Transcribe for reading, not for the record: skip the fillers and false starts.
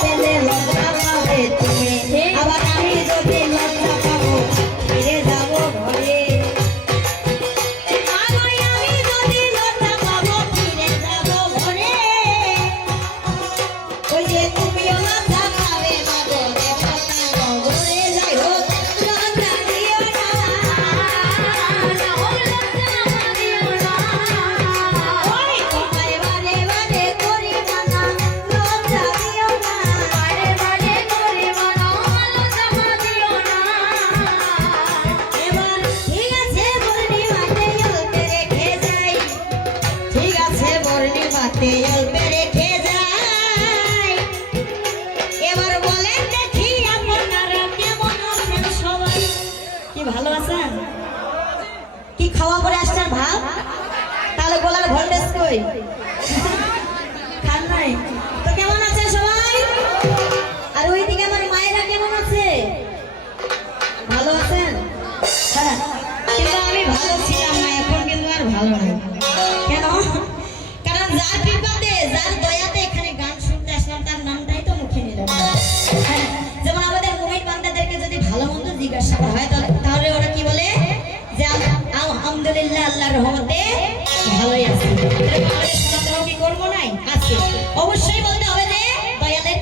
পেলে লজ্জা পাবে তুমি আবার আমি যদি লজ্জা পাবো ফিরে যাব ঘরে আমি যদি লজ্জা পাবো ফিরে যাব ঘরে ওই যে তুমিও লজ্জা পাবে মাগো ঘরে যাই হোক লজ্জা দিও না ওই তোমায় বারে বারে করি মানা লজ্জা দিও না এবার ঠিক আছে পূর্ণিমাতে অল্পে রেখে যাই ঠিক আছে পূর্ণিমাতে অল্পে রেখে যাই এবার বলেন দেখি আপনারা কেমন আছেন সবাই কি ভালো আছেন কি খাওয়া পরে আসছেন ভাব তাহলে গলার ভোল্টেজ কই খান নাই তো কেমন আছেন সবাই আর ওইদিকে আমার মায়েরা কেমন আছে ভালো আছেন হ্যাঁ কিন্তু আমি ভালো ছিলাম না এখন কিন্তু আর ভালো নাই কেন কারণ যার কৃপাতে যার দয়াতে এখানে গান শুনতে আসলাম তার নামটাই তো মুখে নিলাম হ্যাঁ যেমন আমাদের মুমিন বান্দাদেরকে যদি ভালো মন্দ জিজ্ঞাসা করা হয় তাহলে ওরা কি বলে যে আলহামদুলিল্লাহ আল্লাহর রহমতে ভালোই আছে আমাদের সমাজেও কি করবো নাই আছে অবশ্যই বলতে হবে যে দয়ালের